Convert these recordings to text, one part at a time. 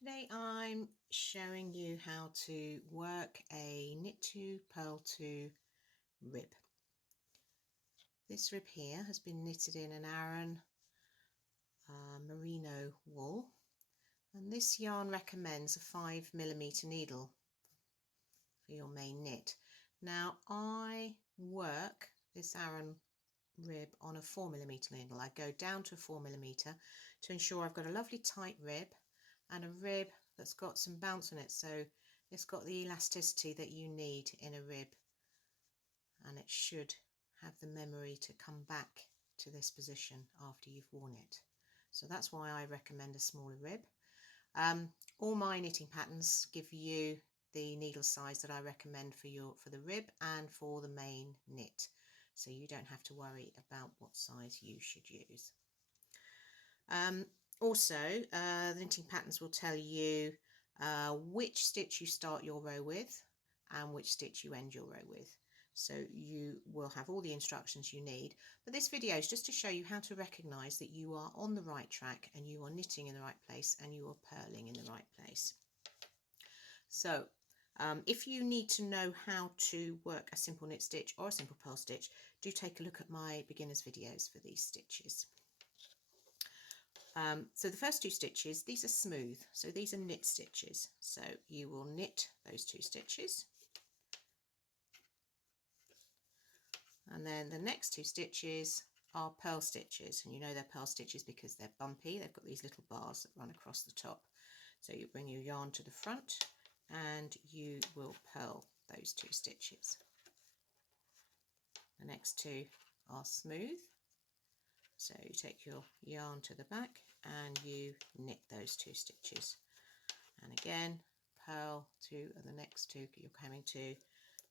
Today I'm showing you how to work a knit to purl to rib. This rib here has been knitted in an Aran merino wool, and this yarn recommends a 5mm needle for your main knit. Now I work this Aran rib on a 4mm needle. I go down to a 4mm to ensure I've got a lovely tight rib and a rib that's got some bounce on it, so it's got the elasticity that you need in a rib, and it should have the memory to come back to this position after you've worn it. So that's why I recommend a smaller rib. All my knitting patterns give you the needle size that I recommend for the rib and for the main knit, so you don't have to worry about what size you should use. Also, the knitting patterns will tell you which stitch you start your row with and which stitch you end your row with. So you will have all the instructions you need. But this video is just to show you how to recognise that you are on the right track and you are knitting in the right place and you are purling in the right place. So if you need to know how to work a simple knit stitch or a simple purl stitch, do take a look at my beginners videos for these stitches. So the first two stitches, these are smooth, so these are knit stitches. So you will knit those two stitches, and then the next two stitches are purl stitches, and you know they're purl stitches because they're bumpy. They've got these little bars that run across the top. So you bring your yarn to the front and you will purl those two stitches. The next two are smooth. So you take your yarn to the back and you knit those two stitches, and again purl to the next two you're coming to,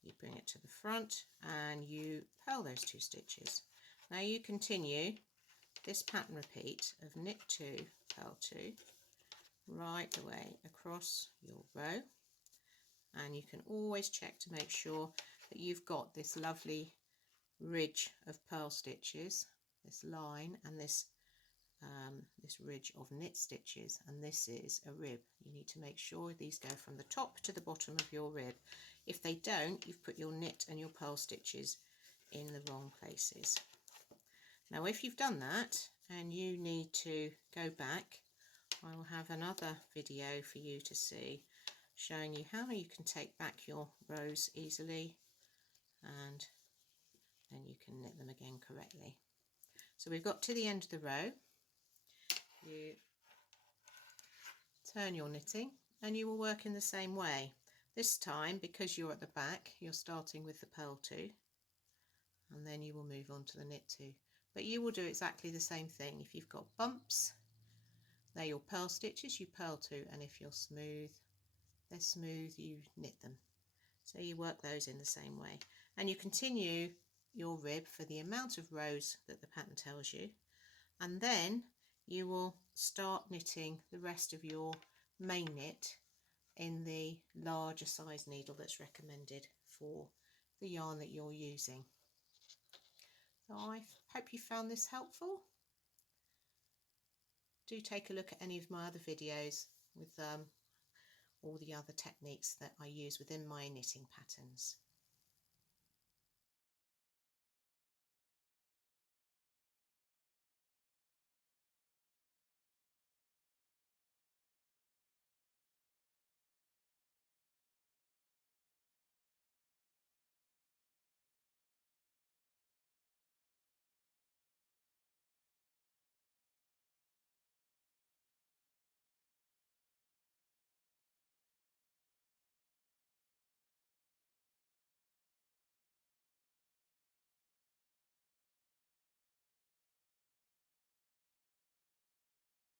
you bring it to the front and you purl those two stitches. Now you continue this pattern repeat of knit 2, purl 2 right the way across your row, and you can always check to make sure that you've got this lovely ridge of purl stitches, this line, and this ridge of knit stitches, and this is a rib. You need to make sure these go from the top to the bottom of your rib. If they don't, you've put your knit and your purl stitches in the wrong places. Now if you've done that and you need to go back, I will have another video for you to see showing you how you can take back your rows easily, and then you can knit them again correctly. So we've got to the end of the row. You turn your knitting and you will work in the same way. This time, because you're at the back, you're starting with the purl 2 and then you will move on to the knit 2. But you will do exactly the same thing. If you've got bumps, they're your purl stitches, you purl 2, and if you're smooth, they're smooth, you knit them. So you work those in the same way, and you continue your rib for the amount of rows that the pattern tells you, and then you will start knitting the rest of your main knit in the larger size needle that's recommended for the yarn that you're using. So I hope you found this helpful. Do take a look at any of my other videos with all the other techniques that I use within my knitting patterns.